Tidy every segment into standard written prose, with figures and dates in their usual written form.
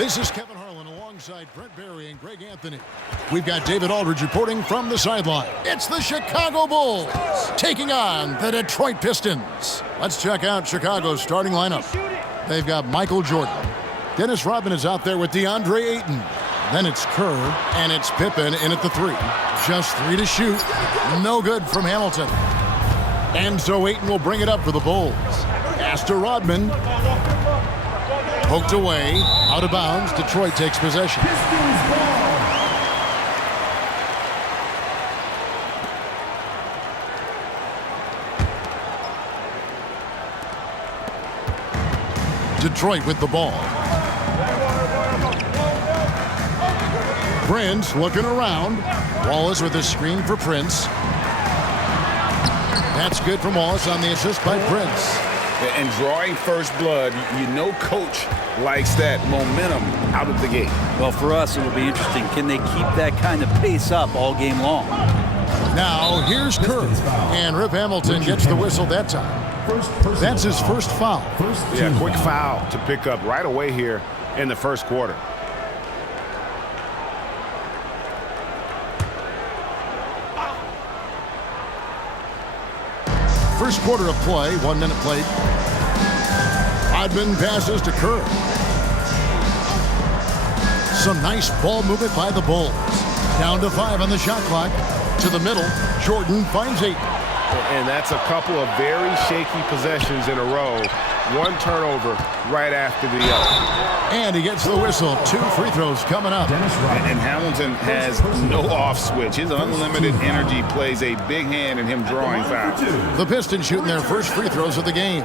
This is Kevin Harlan alongside Brent Barry and Greg Anthony. We've got David Aldridge reporting from the sideline. It's the Chicago Bulls taking on the Detroit Pistons. Let's check out Chicago's starting lineup. They've got Michael Jordan. Dennis Rodman is out there with DeAndre Ayton. Then it's Kerr, and it's Pippen in at the 3. Just 3 to shoot. No good from Hamilton. And so Ayton will bring it up for the Bulls. Pass to Rodman. Poked away, out of bounds. Detroit takes possession. Detroit with the ball. Prince looking around. Wallace with a screen for Prince. That's good from Wallace on the assist by Prince. And drawing first blood, you know coach likes that momentum out of the gate. Well, for us, it'll be interesting. Can they keep that kind of pace up all game long? Now, here's Kerr. And Rip Hamilton gets the whistle that time. That's his first foul. Yeah, quick foul to pick up right away here in the first quarter. First quarter of play, 1 minute played. Rodman passes to Kerr. Some nice ball movement by the Bulls. Down to 5 on the shot clock. To the middle, Jordan finds 8. And that's a couple of very shaky possessions in a row. One turnover right after the other. And he gets the whistle. 2 free throws coming up. And Hamilton has no off switch. His unlimited energy plays a big hand in him drawing fouls. The Pistons shooting their first free throws of the game.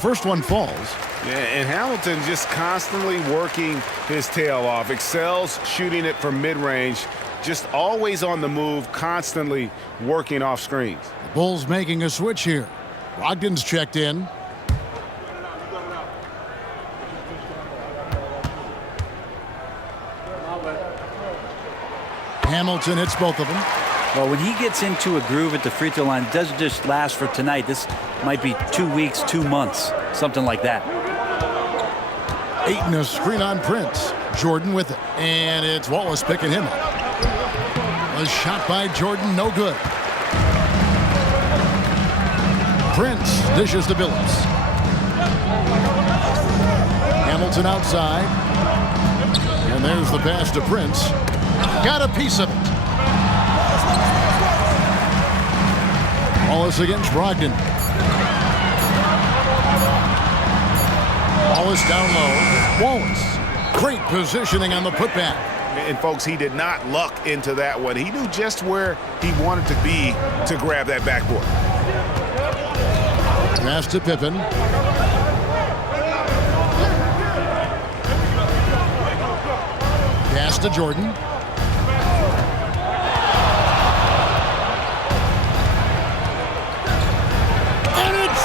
First one falls. Yeah, and Hamilton just constantly working his tail off. Excels shooting it from mid-range. Just always on the move, constantly working off screens. The Bulls making a switch here. Brogdon's checked in. Hamilton hits both of them. Well, when he gets into a groove at the free throw line, it doesn't just last for tonight. This might be 2 weeks, 2 months, something like that. Ayton a screen on Prince. Jordan with it. And it's Wallace picking him up. A shot by Jordan, no good. Prince dishes to Billups. Hamilton outside. And there's the pass to Prince. Got a piece of it. Wallace against Brogdon. Wallace down low. Wallace. Great positioning on the putback. And folks, he did not luck into that one. He knew just where he wanted to be to grab that backboard. Pass to Pippen. Pass to Jordan.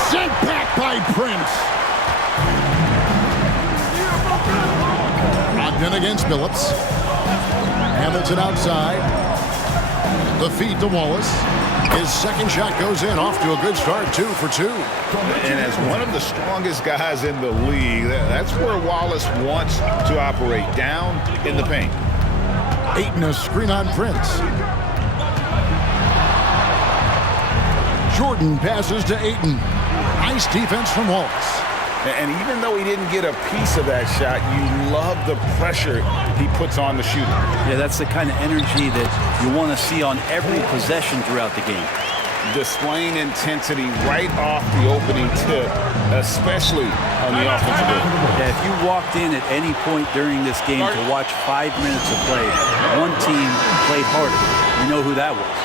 Sent back by Prince. Brogdon against Billups. Hamilton outside. The feed to Wallace. His second shot goes in, off to a good start, 2 for 2. And as one of the strongest guys in the league, that's where Wallace wants to operate, down in the paint. Ayton a screen on Prince. Jordan passes to Ayton. Nice defense from Wallace. And even though he didn't get a piece of that shot, you love the pressure he puts on the shooter. Yeah, that's the kind of energy that you want to see on every possession throughout the game. Displaying intensity right off the opening tip, especially on the offensive end. Yeah, if you walked in at any point during this game to watch 5 minutes of play, one team played harder. You know who that was.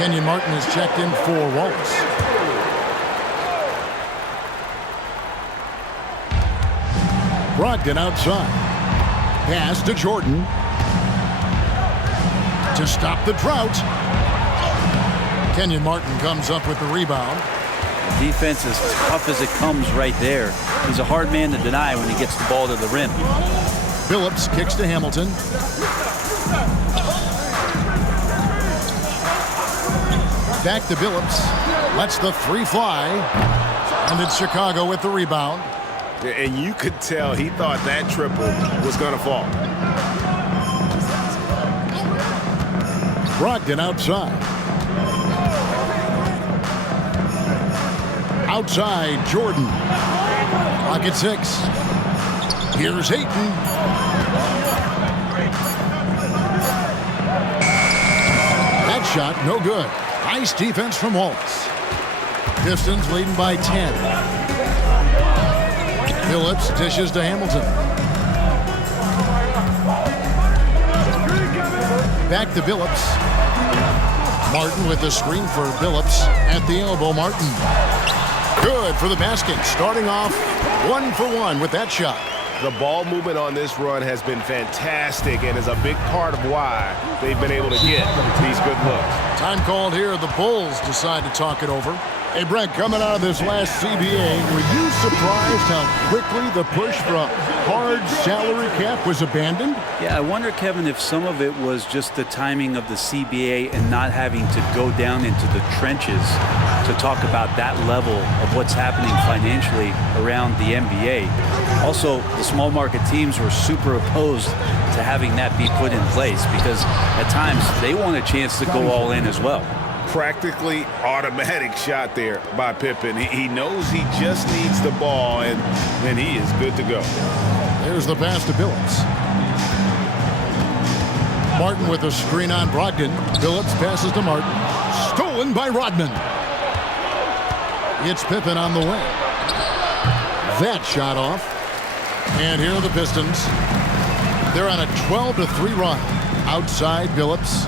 Kenyon Martin is checked in for Wallace. Brogdon outside. Pass to Jordan. To stop the drought. Kenyon Martin comes up with the rebound. Defense as tough as it comes right there. He's a hard man to deny when he gets the ball to the rim. Phillips kicks to Hamilton. Back to Phillips. Lets the three fly. And it's Chicago with the rebound. And you could tell he thought that triple was going to fall. Brogdon outside. Outside, Jordan. Clock at 6. Here's Ayton. That shot, no good. Nice defense from Wallace. Pistons leading by 10. Phillips dishes to Hamilton. Back to Phillips. Martin with the screen for Phillips. At the elbow, Martin. Good for the basket. Starting off 1 for 1 with that shot. The ball movement on this run has been fantastic and is a big part of why they've been able to get these good looks. Time called here. The Bulls decide to talk it over. Hey, Brent, coming out of this last CBA, were you surprised how quickly the push for a hard salary cap was abandoned? Yeah, I wonder, Kevin, if some of it was just the timing of the CBA and not having to go down into the trenches to talk about that level of what's happening financially around the NBA. Also, the small market teams were super opposed to having that be put in place because at times they want a chance to go all in as well. Practically automatic shot there by Pippen. He knows he just needs the ball, and then he is good to go. There's the pass to Phillips. Martin with a screen on Brogdon. Phillips passes to Martin. Stolen by Rodman. It's Pippen on the wing. That shot off. And here are the Pistons. They're on a 12-3 run. Outside Phillips.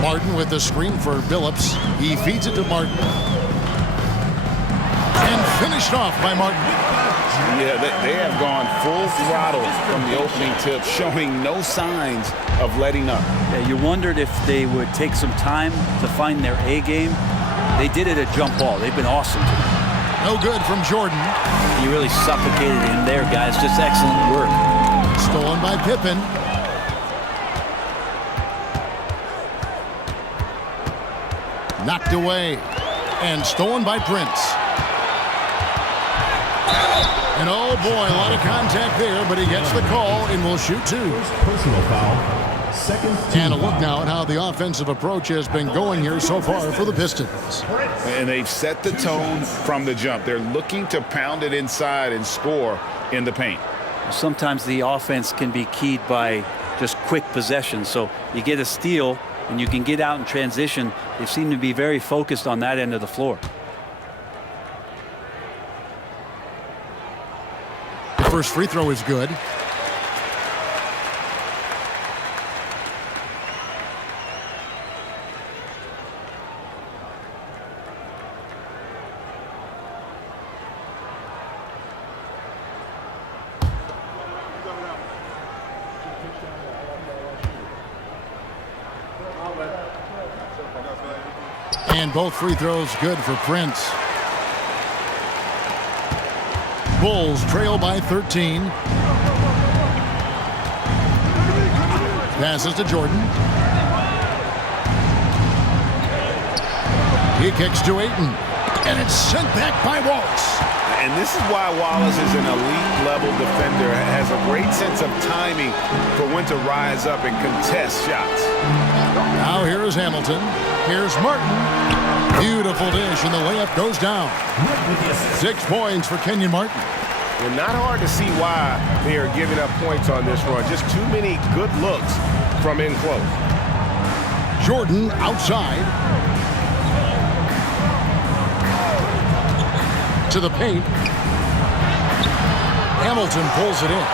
Martin with the screen for Phillips. He feeds it to Martin. And finished off by Martin. Yeah, they have gone full throttle from the opening tip, showing no signs of letting up. Yeah, you wondered if they would take some time to find their A game. They did it at jump ball. They've been awesome tonight. No good from Jordan. You really suffocated him there, guys. Just excellent work. Stolen by Pippen. Knocked away and stolen by Prince. And oh boy, a lot of contact there, but he gets the call and will shoot 2. Personal foul. Second And a look now at how the offensive approach has been going here so far for the Pistons. And they've set the tone from the jump. They're looking to pound it inside and score in the paint. Sometimes the offense can be keyed by just quick possession. So you get a steal and you can get out in transition. They seem to be very focused on that end of the floor. The first free throw is good. And both free throws good for Prince. Bulls trail by 13. Passes to Jordan. He kicks to Ayton. And it's sent back by Wallace. And this is why Wallace is an elite-level defender, has a great sense of timing for when to rise up and contest shots. Now here is Hamilton. Here's Martin. Beautiful dish, and the layup goes down. 6 points for Kenyon Martin. And not hard to see why they are giving up points on this run. Just too many good looks from in close. Jordan outside. To the paint. Hamilton pulls it in.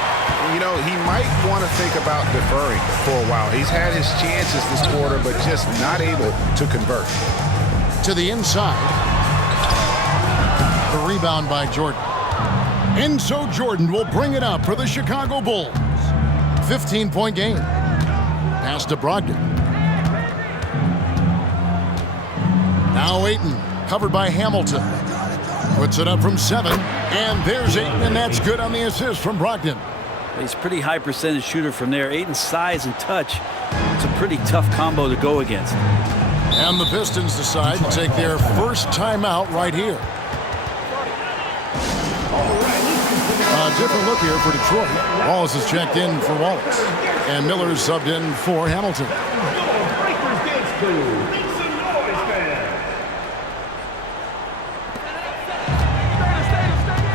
You know, he might want to think about deferring for a while. He's had his chances this quarter, but just not able to convert. To the inside. The rebound by Jordan. And so Jordan will bring it up for the Chicago Bulls. 15-point game. Pass to Brogdon. Now Ayton, covered by Hamilton. Puts it up from 7, and there's Ayton, and that's good on the assist from Brogdon. He's a pretty high percentage shooter from there. Ayton's size and touch, it's a pretty tough combo to go against. And the Pistons decide to take their first timeout right here. A different look here for Detroit. Wallace is checked in for Wallace, and Miller's subbed in for Hamilton.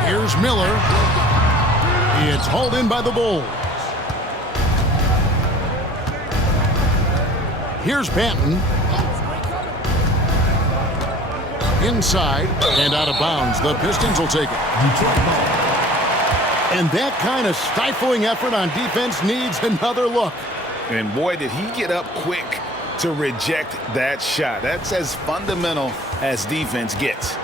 Here's Miller. It's hauled in by the Bulls. Here's Banton. Inside and out of bounds. The Pistons will take it. And that kind of stifling effort on defense needs another look. And boy, did he get up quick to reject that shot. That's as fundamental as defense gets.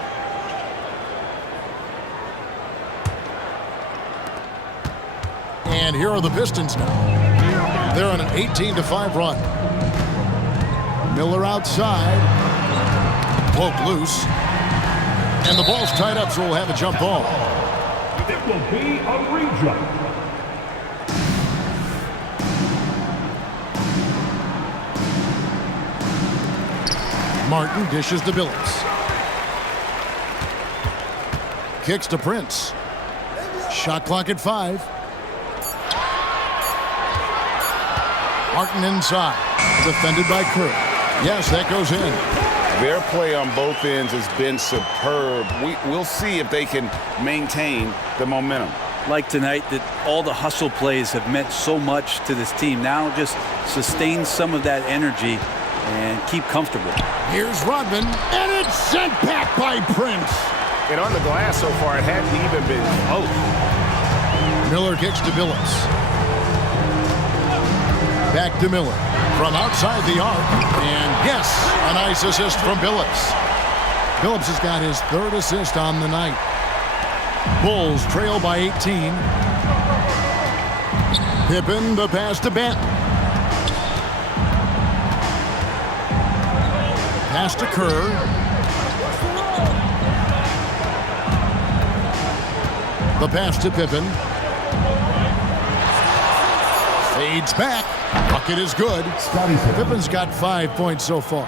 And here are the Pistons now. They're on an 18-5 run. Miller outside. Poked loose. And the ball's tied up, so we'll have a jump ball. It will be a rejump. Martin dishes to Billups. Kicks to Prince. Shot clock at 5. Martin inside. Defended by Kerr. Yes, that goes in. Their play on both ends has been superb. We'll see if they can maintain the momentum. Like tonight, that all the hustle plays have meant so much to this team. Now just sustain some of that energy and keep comfortable. Here's Rodman, and it's sent back by Prince. And on the glass so far, it hadn't even been close. Miller kicks to Billups. Back to Miller from outside the arc. And yes, a nice assist from Billups. Billups has got his 3rd assist on the night. Bulls trail by 18. Pippen, the pass to Banton. Pass to Kerr. The pass to Pippen. Fades back. Bucket is good. Pippen's got 5 points so far.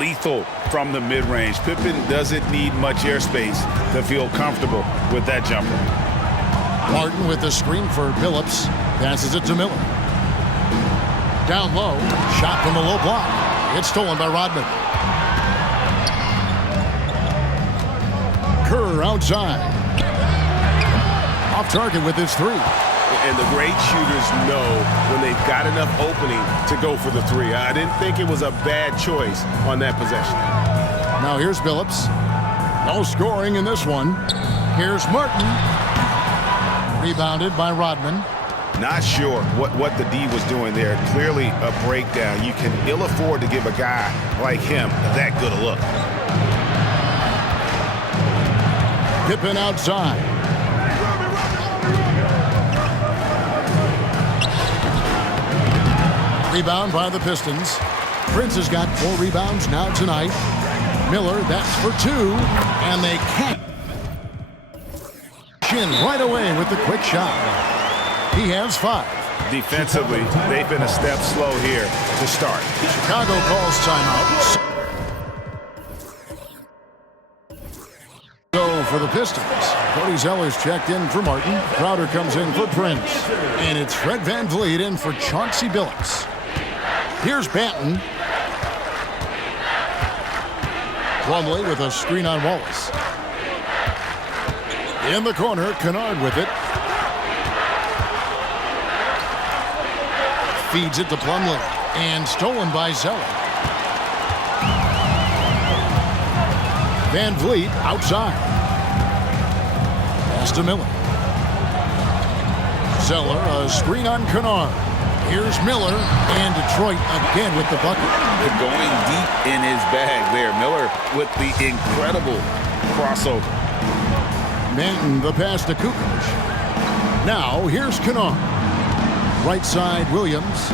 Lethal from the mid-range. Pippen doesn't need much airspace to feel comfortable with that jumper. Martin with the screen for Billups. Passes it to Miller. Down low. Shot from the low block. It's stolen by Rodman. Kerr outside. Off target with his 3. And the great shooters know when they've got enough opening to go for the 3. I didn't think it was a bad choice on that possession. Now here's Billups. No scoring in this one. Here's Martin. Rebounded by Rodman. Not sure what the D was doing there. Clearly a breakdown. You can ill afford to give a guy like him that good a look. Pippen outside. Rebound by the Pistons. Prince has got 4 rebounds now tonight. Miller, that's for 2. And they can't. Chin right away with the quick shot. He has 5. Defensively, they've been a step slow here to start. Chicago calls timeout. So for the Pistons, Cody Zeller's checked in for Martin. Crowder comes in for Prince. And it's Fred VanVleet in for Chauncey Billups. Here's Banton. Plumlee with a screen on Wallace. In the corner, Kennard with it. Feeds it to Plumlee. And stolen by Zeller. VanVleet outside. Pass to Miller. Zeller, a screen on Kennard. Here's Miller, and Detroit again with the bucket. They're going deep in his bag there. Miller with the incredible crossover. Banton, the pass to Kukoc. Now, here's Kennard. Right side, Williams.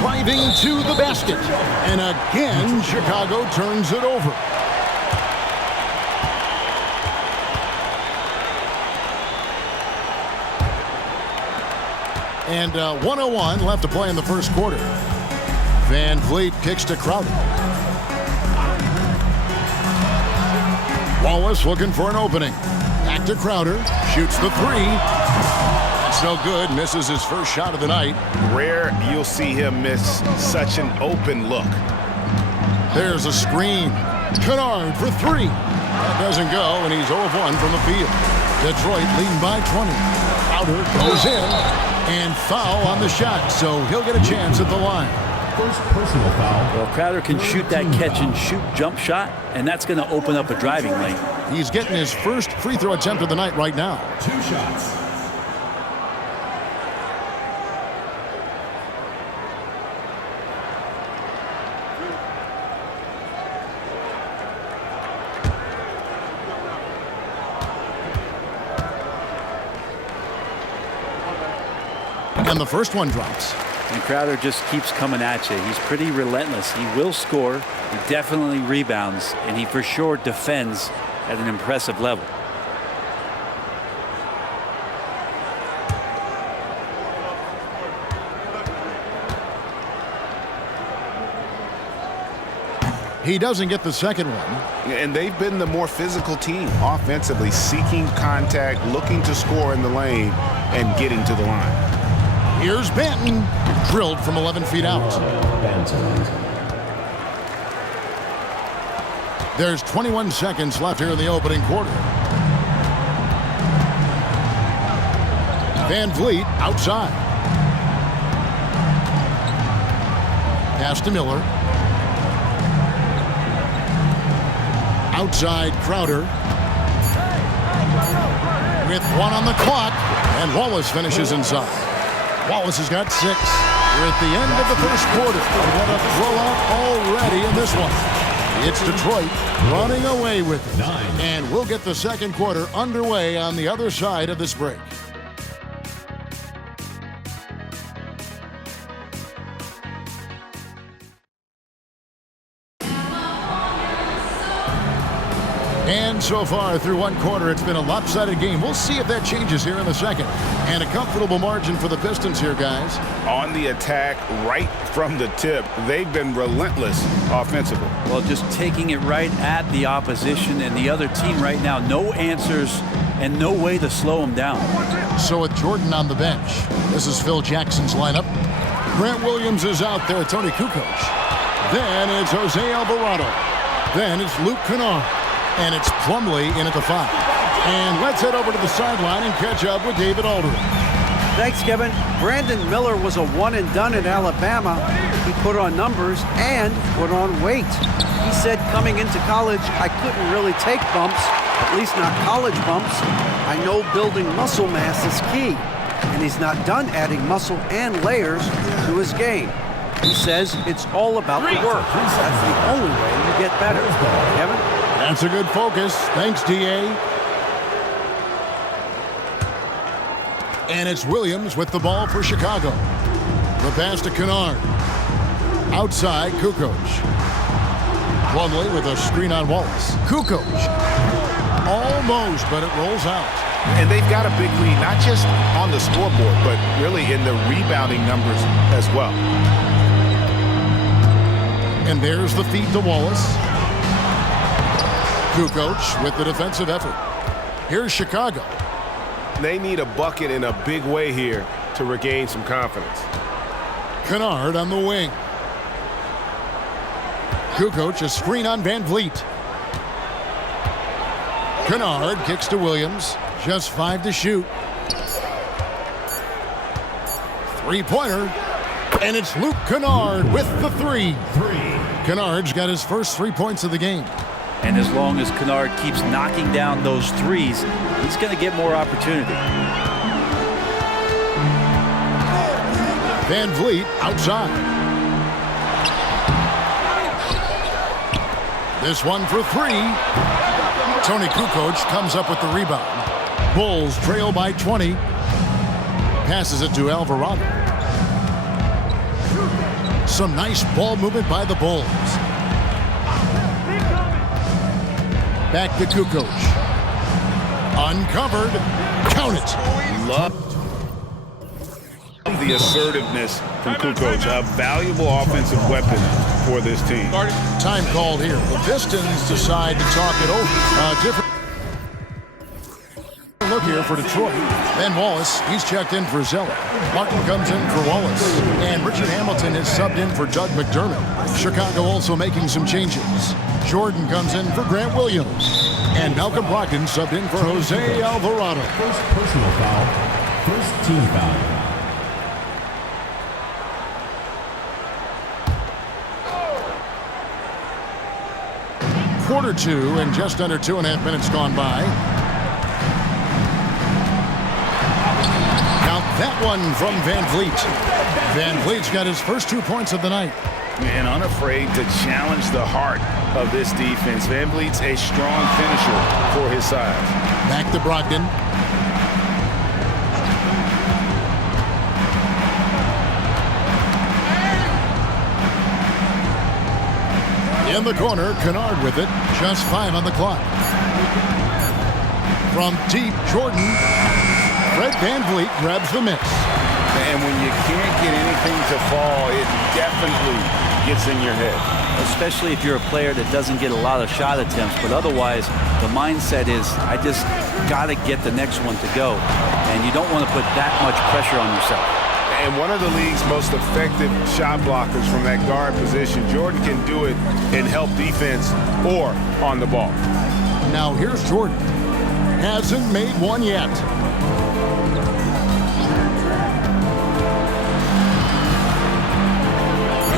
driving to the basket. And again, Chicago turns it over. And 1:01 left to play in the first quarter. Van Vliet kicks to Crowder. Wallace looking for an opening. Back to Crowder. Shoots the three. That's no good. Misses his first shot of the night. Rare you'll see him miss such an open look. There's a screen. Kennard for three. That doesn't go, and he's 0 of 1 from the field. Detroit leading by 20. Crowder goes in. And foul on the shot, so he'll get a chance at the line. First personal foul. Well, Crowder can shoot that catch-and-shoot jump shot, and that's going to open up a driving lane. He's getting his first free throw attempt of the night right now. 2 shots. And the first one drops. And Crowder just keeps coming at you. He's pretty relentless. He will score. He definitely rebounds. And he for sure defends at an impressive level. He doesn't get the second one. And they've been the more physical team offensively, seeking contact, looking to score in the lane, and getting to the line. Here's Banton, drilled from 11 feet out. There's 21 seconds left here in the opening quarter. Van Vliet outside. Pass to Miller. Outside Crowder. With 1 on the clock, and Wallace finishes inside. Wallace has got 6. We're at the end of the first quarter. What a blowout already in this one. It's Detroit running away with it. 9. And we'll get the second quarter underway on the other side of this break. And so far through one quarter, it's been a lopsided game. We'll see if that changes here in the second. And a comfortable margin for the Pistons here, guys. On the attack, right from the tip, they've been relentless offensively. Well, just taking it right at the opposition and the other team right now. No answers and no way to slow them down. So with Jordan on the bench, this is Phil Jackson's lineup. Grant Williams is out there, Tony Kukoc. Then it's Jose Alvarado. Then it's Luke Kennard. And it's Plumlee in at the 5. And let's head over to the sideline and catch up with David Aldridge. Thanks, Kevin. Brandon Miller was a one-and-done at Alabama. He put on numbers and put on weight. He said coming into college, I couldn't really take bumps, at least not college bumps. I know building muscle mass is key, and he's not done adding muscle and layers to his game. He says it's all about the work. That's the only way you get better. Kevin? That's a good focus. Thanks, D.A. And it's Williams with the ball for Chicago. The pass to Kennard. Outside, Kukoc. Plumlee with a screen on Wallace. Kukoc. Almost, but it rolls out. And they've got a big lead, not just on the scoreboard, but really in the rebounding numbers as well. And there's the feed to Wallace. Kukoc with the defensive effort. Here's Chicago. They need a bucket in a big way here to regain some confidence. Kennard on the wing. Kukoc, a screen on Van Vliet. Kennard kicks to Williams. Just 5 to shoot. Three-pointer. And it's Luke Kennard with the 3. Kennard's got his first 3 points of the game. And as long as Kennard keeps knocking down those threes, he's going to get more opportunity. Van Vliet outside. This one for 3. Tony Kukoc comes up with the rebound. Bulls trail by 20. Passes it to Alvarado. Some nice ball movement by the Bulls. Back to Kukoc. Uncovered. Count it. Love the assertiveness from Kukoc, a valuable offensive weapon for this team. Time called here. The Pistons decide to talk it over. Different look here for Detroit. Then Wallace, he's checked in for Zeller. Martin comes in for Wallace. And Richard Hamilton is subbed in for Doug McDermott. Chicago also making some changes. Jordan comes in for Grant Williams. And Malcolm Brogdon subbed in for Jose Alvarado. First personal foul. First team foul. Quarter two and just under 2.5 minutes gone by. Count that one from Van Vliet. Van Vliet's got his first 2 points of the night. And unafraid to challenge the heart of this defense. Van Vliet's a strong finisher for his size. Back to Brogdon. In the corner, Kennard with it. Just 5 on the clock. From deep, Jordan. Fred Van Vliet grabs the miss. And when you can't get anything to fall, it definitely gets in your head. Especially if you're a player that doesn't get a lot of shot attempts. But otherwise, the mindset is, I just got to get the next one to go. And you don't want to put that much pressure on yourself. And one of the league's most effective shot blockers from that guard position. Jordan can do it in help defense or on the ball. Now here's Jordan. Hasn't made one yet.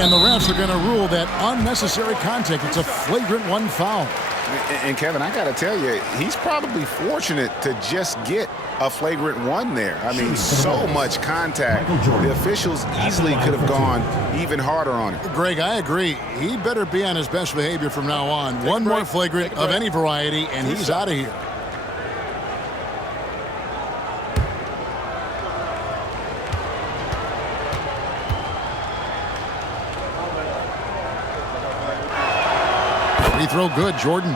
And the refs are going to rule that unnecessary contact. It's a flagrant one foul. And Kevin, I got to tell you, he's probably fortunate to just get a flagrant one there. I mean, so much contact. The officials easily could have gone even harder on it. Greg, I agree. He better be on his best behavior from now on. One more flagrant of any variety, and he's out of here. Free throw good, Jordan.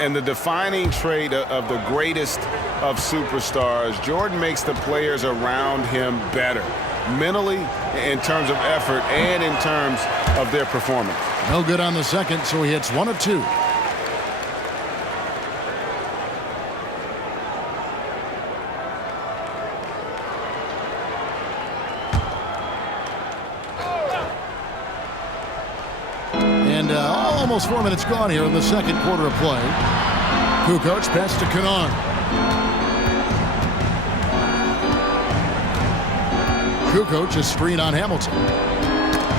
And the defining trait of the greatest of superstars, Jordan makes the players around him better, mentally, in terms of effort, and in terms of their performance. No good on the second, so he hits 1 of 2. And almost 4 minutes gone here in the second quarter of play. Kukoc pass to Kennard. Kukoc is screen on Hamilton.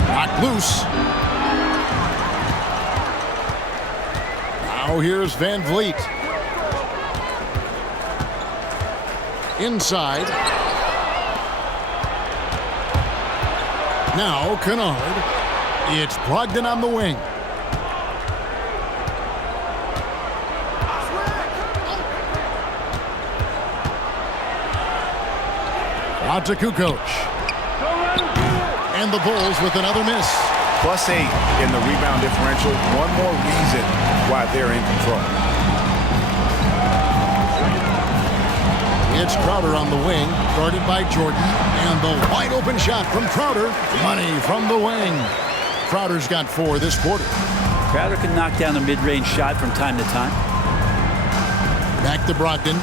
Knocked loose. Now here's Van Vliet. Inside. Now Kennard. It's Brogdon on the wing. Out to Kukoc. And the Bulls with another miss. +8 in the rebound differential. One more reason why they're in control. It's Crowder on the wing, guarded by Jordan. And the wide open shot from Crowder. Money from the wing. Crowder's got 4 this quarter. Crowder can knock down a mid-range shot from time to time. Back to Brogdon.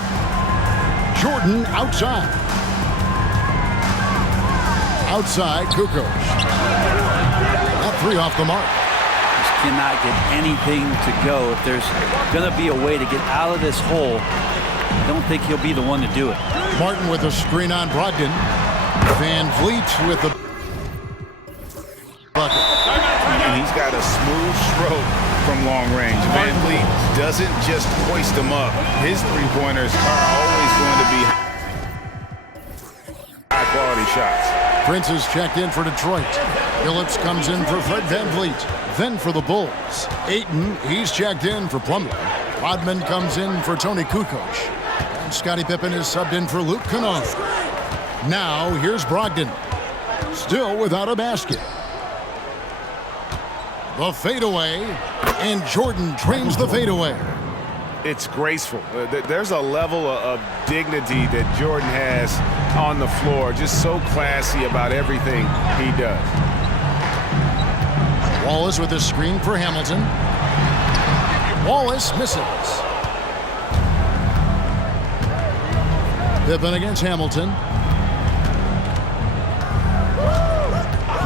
Jordan outside. Outside, Kukoc. That 3 off the mark. Just cannot get anything to go. If there's going to be a way to get out of this hole, I don't think he'll be the one to do it. Martin with a screen on Brogdon. Van Vliet with the bucket. And he's got a smooth stroke from long range. Van Vliet doesn't just hoist them up. His three-pointers are always going to be high-quality shots. Prince is checked in for Detroit. Phillips comes in for Fred Van Vliet. Then for the Bulls. Ayton, he's checked in for Plumlee. Rodman comes in for Tony Kukoc. And Scottie Pippen is subbed in for Luke Kennard. Now here's Brogdon. Still without a basket. The fadeaway, and Jordan drains the fadeaway. It's graceful. There's a level of dignity that Jordan has on the floor. Just so classy about everything he does. Wallace with a screen for Hamilton. Wallace misses. Pippen against Hamilton.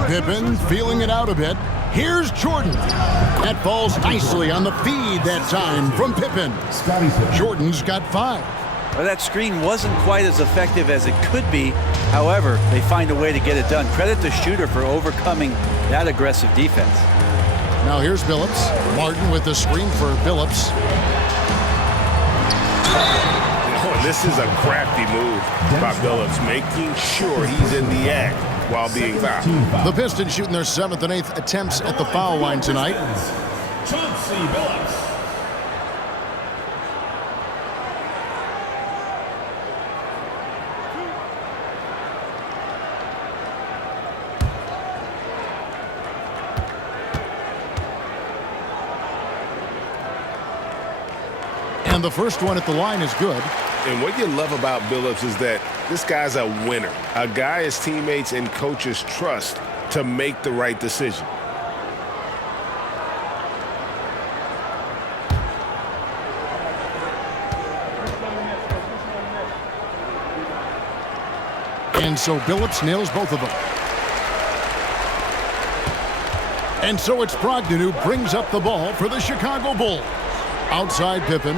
Pippen feeling it out a bit. Here's Jordan. That falls nicely on the feed that time from Pippen. Jordan's got 5. Well, that screen wasn't quite as effective as it could be. However, they find a way to get it done. Credit the shooter for overcoming that aggressive defense. Now here's Billups. Martin with the screen for Billups. Oh, this is a crafty move by Billups, making sure he's in the act while being fouled. The Pistons shooting their 7th and 8th attempts at the foul line tonight. Chauncey Billups. And the first one at the line is good. And what you love about Billups is that this guy's a winner, a guy his teammates and coaches trust to make the right decision. And so Billups nails both of them. And so it's Brogdon who brings up the ball for the Chicago Bulls. Outside Pippen.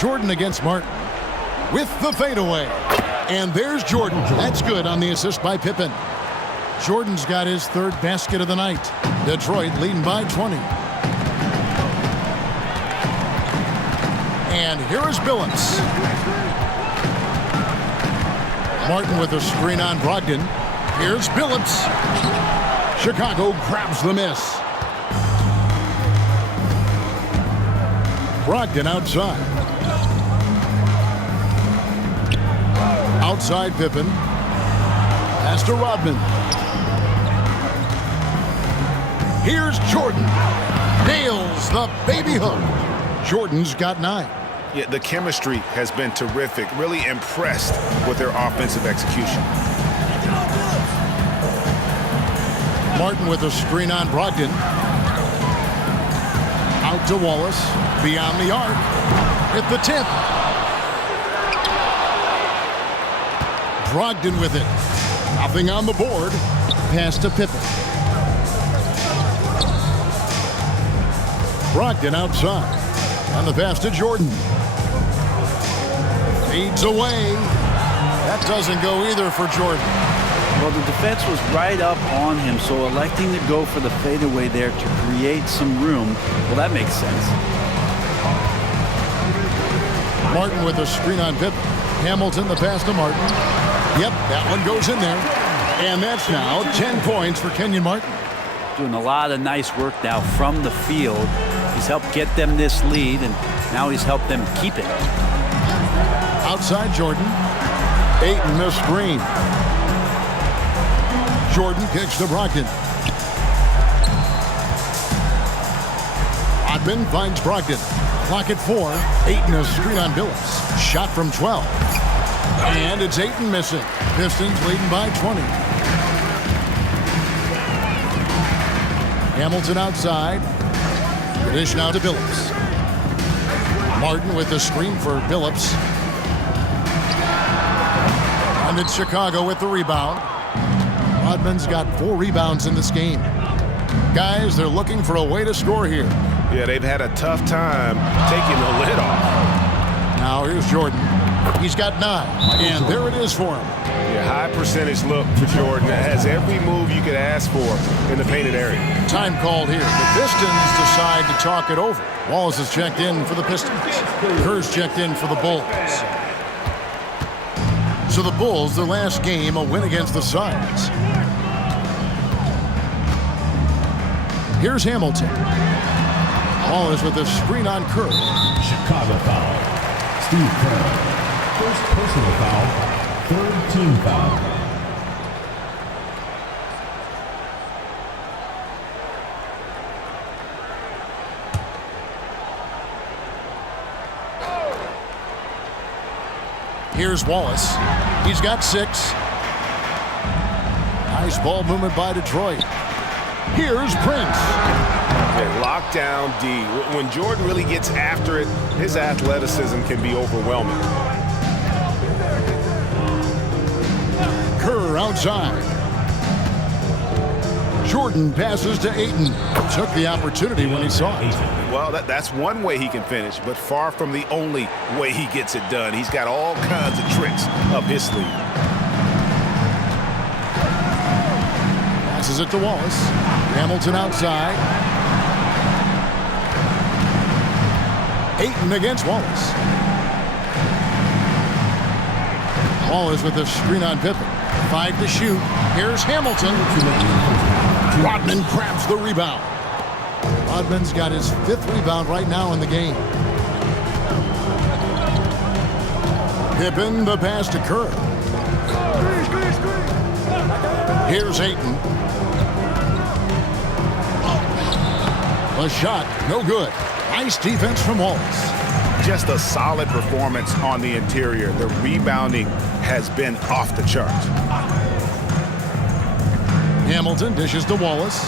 Jordan against Martin with the fadeaway. And there's Jordan. That's good on the assist by Pippen. Jordan's got his 3rd basket of the night. Detroit leading by 20. And here is Billups. Martin with a screen on Brogdon. Here's Billups. Chicago grabs the miss. Brogdon outside. Outside Pippen. Pass to Rodman. Here's Jordan. Nails the baby hook. Jordan's got 9. Yeah, the chemistry has been terrific. Really impressed with their offensive execution. Martin with a screen on Brogdon. Out to Wallace. Beyond the arc. At the tip. Brogdon with it. Nothing on the board. Pass to Pippen. Brogdon outside. And the pass to Jordan. Feeds away. That doesn't go either for Jordan. Well, the defense was right up on him, so electing to go for the fadeaway there to create some room, well, that makes sense. Martin with a screen on Pippen. Hamilton, the pass to Martin. Yep, that one goes in there. And that's now 10 points for Kenyon Martin. Doing a lot of nice work now from the field. He's helped get them this lead, and now he's helped them keep it. Outside Jordan. Ayton the screen. Jordan kicks to Brogdon. Rodman finds Brogdon. Clock at 4. Ayton a screen on Billups. Shot from 12. And it's Ayton missing. Pistons leading by 20. Hamilton outside. Dish now to Billups. Martin with the screen for Billups. And it's Chicago with the rebound. Rodman's got 4 rebounds in this game. Guys, they're looking for a way to score here. Yeah, they've had a tough time taking the lid off. Now here's Jordan. He's got 9, and there it is for him. Yeah, high percentage look for Jordan. That has every move you could ask for in the painted area. Time called here. The Pistons decide to talk it over. Wallace has checked in for the Pistons. Kerr's checked in for the Bulls. So the Bulls, their last game, a win against the Suns. Here's Hamilton. Wallace with a screen on Kerr. Chicago foul. Steve Kerr. First personal foul. 3rd team foul. Here's Wallace. He's got 6. Nice ball movement by Detroit. Here's Prince. Okay, lockdown D. When Jordan really gets after it, his athleticism can be overwhelming. Kerr outside. Jordan passes to Ayton. Took the opportunity when he saw it. Well, that's one way he can finish, but far from the only way he gets it done. He's got all kinds of tricks up his sleeve. Passes it to Wallace. Hamilton outside. Ayton against Wallace. Wallace with a screen on Pippen. 5 to shoot. Here's Hamilton. Rodman grabs the rebound. Rodman's got his 5th rebound right now in the game. Pippen, the pass to Kerr. Here's Ayton. A shot, no good. Nice defense from Wallace. Just a solid performance on the interior. The rebounding has been off the charts. Hamilton dishes to Wallace.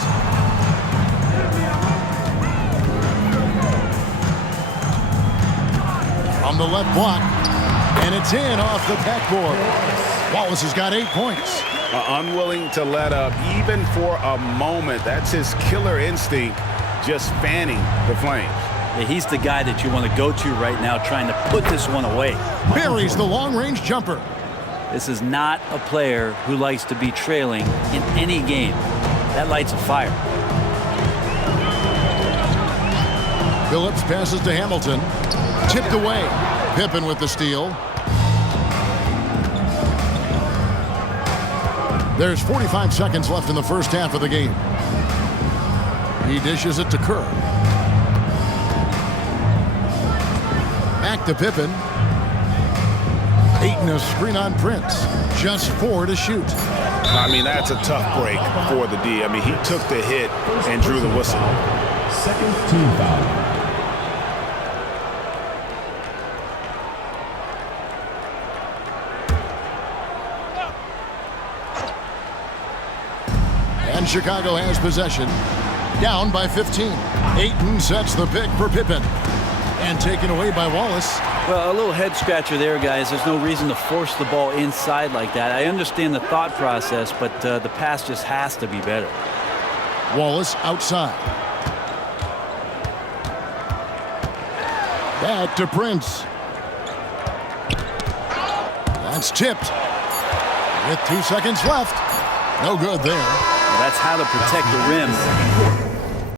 From the left block. And it's in off the backboard. Wallace has got 8 points. Unwilling to let up even for a moment. That's his killer instinct, just fanning the flames. Yeah, he's the guy that you want to go to right now trying to put this one away. Buries the long-range jumper. This is not a player who likes to be trailing in any game. That lights a fire. Phillips passes to Hamilton. Tipped away. Pippen with the steal. There's 45 seconds left in the first half of the game. He dishes it to Kerr. Back to Pippen. Ayton a screen on Prince. Just 4 to shoot. I mean, that's a tough break for the D. I mean, he took the hit and drew the whistle. Second team foul. And Chicago has possession. Down by 15. Ayton sets the pick for Pippen. And taken away by Wallace. Well, a little head scratcher there, guys. There's no reason to force the ball inside like that. I understand the thought process, but the pass just has to be better. Wallace outside. Back to Prince. That's tipped. With 2 seconds left. No good there. That's how to protect the rim.